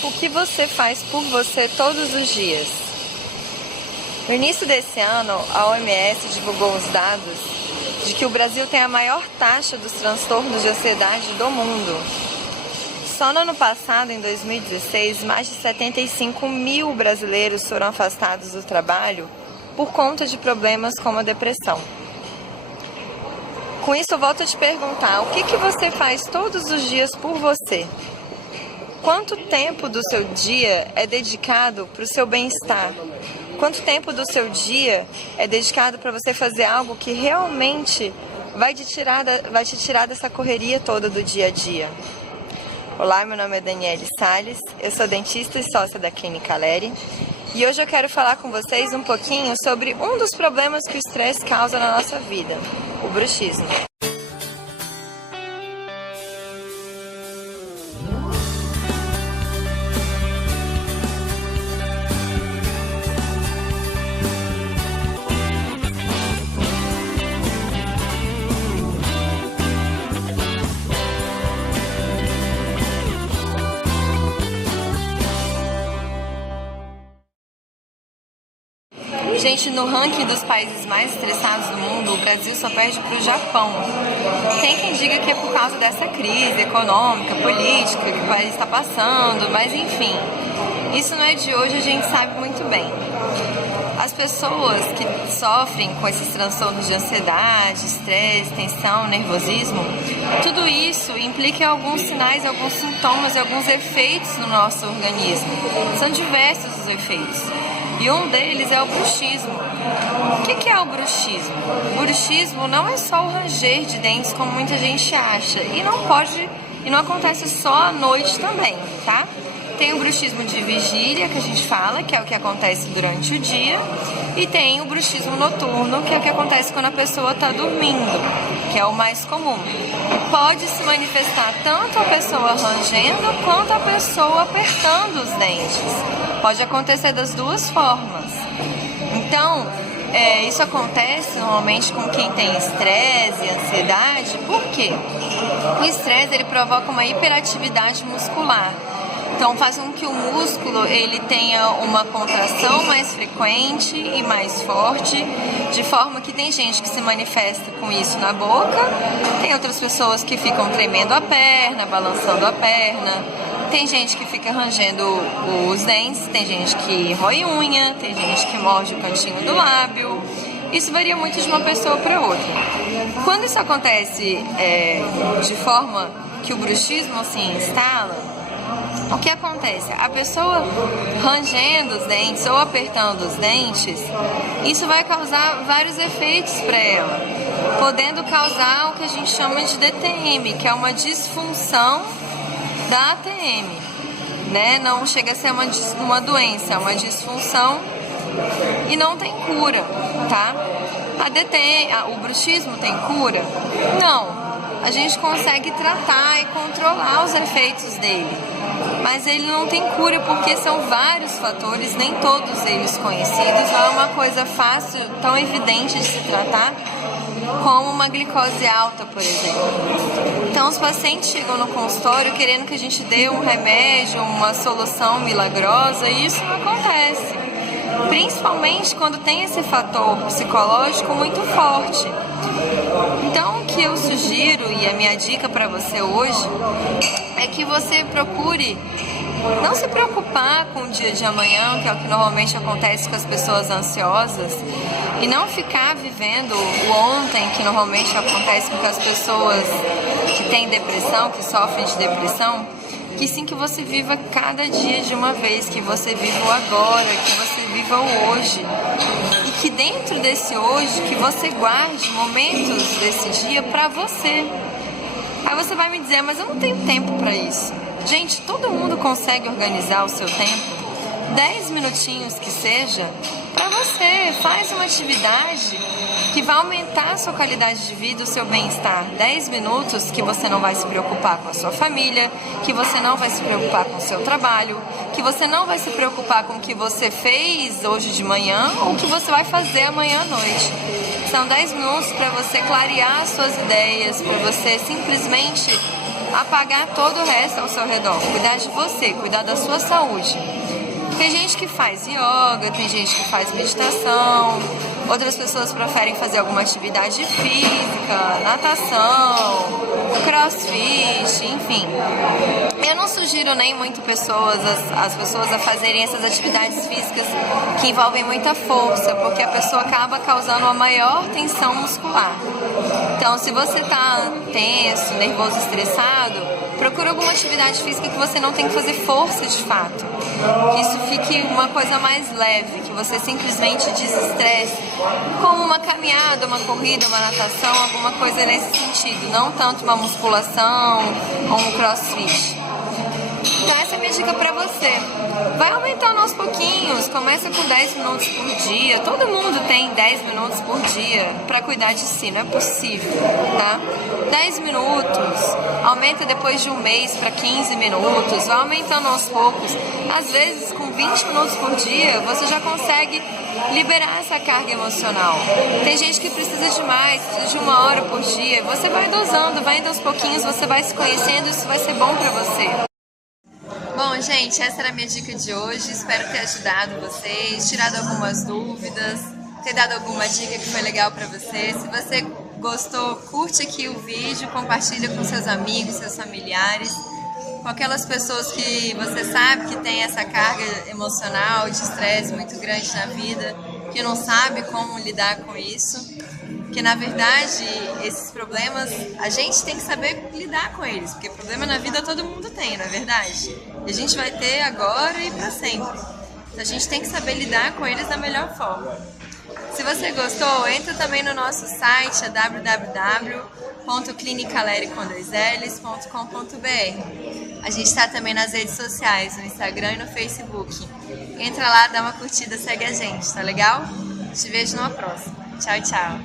O que você faz por você todos os dias? No início desse ano, a OMS divulgou os dados de que o Brasil tem a maior taxa dos transtornos de ansiedade do mundo. Só no ano passado, em 2016, mais de 75 mil brasileiros foram afastados do trabalho por conta de problemas como a depressão. Com isso, eu volto a te perguntar, o que você faz todos os dias por você? Quanto tempo do seu dia é dedicado para o seu bem-estar? Quanto tempo do seu dia é dedicado para você fazer algo que realmente vai te tirar dessa correria toda do dia a dia? Olá, meu nome é Daniele Salles, eu sou dentista e sócia da Clínica Aleri e hoje eu quero falar com vocês um pouquinho sobre um dos problemas que o estresse causa na nossa vida, o bruxismo. Gente, no ranking dos países mais estressados do mundo, o Brasil só perde para o Japão. Tem quem diga que é por causa dessa crise econômica, política que o país está passando, mas enfim, isso não é de hoje, a gente sabe muito bem. As pessoas que sofrem com esses transtornos de ansiedade, estresse, tensão, nervosismo, tudo isso implica alguns sinais, alguns sintomas e alguns efeitos no nosso organismo. São diversos os efeitos. E um deles é o bruxismo. O que é o bruxismo? O bruxismo não é só o ranger de dentes como muita gente acha. E não acontece só à noite também, tá? Tem o bruxismo de vigília, que a gente fala, que é o que acontece durante o dia. E tem o bruxismo noturno, que é o que acontece quando a pessoa está dormindo, que é o mais comum. Pode se manifestar tanto a pessoa rangendo, quanto a pessoa apertando os dentes. Pode acontecer das duas formas. Então, isso acontece normalmente com quem tem estresse e ansiedade. Por quê? O estresse ele provoca uma hiperatividade muscular. Então faz com que o músculo ele tenha uma contração mais frequente e mais forte, de forma que tem gente que se manifesta com isso na boca, tem outras pessoas que ficam tremendo a perna, balançando a perna, tem gente que fica rangendo os dentes, tem gente que rói unha, tem gente que morde o cantinho do lábio. Isso varia muito de uma pessoa para outra. Quando isso acontece de forma que o bruxismo se instala, o que acontece? A pessoa rangendo os dentes ou apertando os dentes, isso vai causar vários efeitos para ela, podendo causar o que a gente chama de DTM, que é uma disfunção da ATM, né? Não chega a ser uma doença, é uma disfunção e não tem cura, tá? O bruxismo tem cura? Não. A gente consegue tratar e controlar os efeitos dele, mas ele não tem cura porque são vários fatores, nem todos eles conhecidos. Não é uma coisa fácil, tão evidente de se tratar como uma glicose alta, por exemplo. Então os pacientes chegam no consultório querendo que a gente dê um remédio, uma solução milagrosa, e isso não acontece. Principalmente quando tem esse fator psicológico muito forte. Então o que eu sugiro e a minha dica para você hoje é que você procure não se preocupar com o dia de amanhã, que é o que normalmente acontece com as pessoas ansiosas, e não ficar vivendo o ontem, que normalmente acontece com as pessoas que têm depressão, que sofrem de depressão, que sim, que você viva cada dia de uma vez, que você viva o agora, que você viva o hoje. E que dentro desse hoje, que você guarde momentos desse dia para você. Aí você vai me dizer, mas eu não tenho tempo para isso. Gente, todo mundo consegue organizar o seu tempo, 10 minutinhos que seja, para você. Faz uma atividade que vai aumentar a sua qualidade de vida, o seu bem-estar. 10 minutos que você não vai se preocupar com a sua família, que você não vai se preocupar com o seu trabalho, que você não vai se preocupar com o que você fez hoje de manhã ou o que você vai fazer amanhã à noite. São 10 minutos para você clarear as suas ideias, para você simplesmente apagar todo o resto ao seu redor, cuidar de você, cuidar da sua saúde. Tem gente que faz yoga, tem gente que faz meditação, outras pessoas preferem fazer alguma atividade física, natação, crossfit, enfim. Eu não sugiro nem muito as pessoas a fazerem essas atividades físicas que envolvem muita força, porque a pessoa acaba causando uma maior tensão muscular. Então, se você está tenso, nervoso, estressado, procura alguma atividade física que você não tem que fazer força de fato. Que isso fique uma coisa mais leve, que você simplesmente desestresse, como uma caminhada, uma corrida, uma natação, alguma coisa nesse sentido, não tanto uma musculação ou um crossfit. Então essa é a minha dica pra você. Vai aumentando aos pouquinhos, começa com 10 minutos por dia. Todo mundo tem 10 minutos por dia pra cuidar de si, não é possível, tá? 10 minutos, aumenta depois de um mês pra 15 minutos, vai aumentando aos poucos. Às vezes com 20 minutos por dia você já consegue liberar essa carga emocional. Tem gente que precisa de mais, precisa de 1 hora por dia. Você vai dosando, vai indo aos pouquinhos, você vai se conhecendo, isso vai ser bom pra você. Bom, gente, essa era a minha dica de hoje. Espero ter ajudado vocês, tirado algumas dúvidas, ter dado alguma dica que foi legal pra você. Se você gostou, curte aqui o vídeo, compartilha com seus amigos, seus familiares, com aquelas pessoas que você sabe que tem essa carga emocional, de estresse muito grande na vida, que não sabe como lidar com isso. Porque, na verdade, esses problemas, a gente tem que saber lidar com eles, porque problema na vida todo mundo tem, não é verdade? E a gente vai ter agora e pra sempre. Então, a gente tem que saber lidar com eles da melhor forma. Se você gostou, entra também no nosso site, é www.clinicalery.com.br. A gente está também nas redes sociais, no Instagram e no Facebook. Entra lá, dá uma curtida, segue a gente, tá legal? Te vejo numa próxima. Tchau, tchau!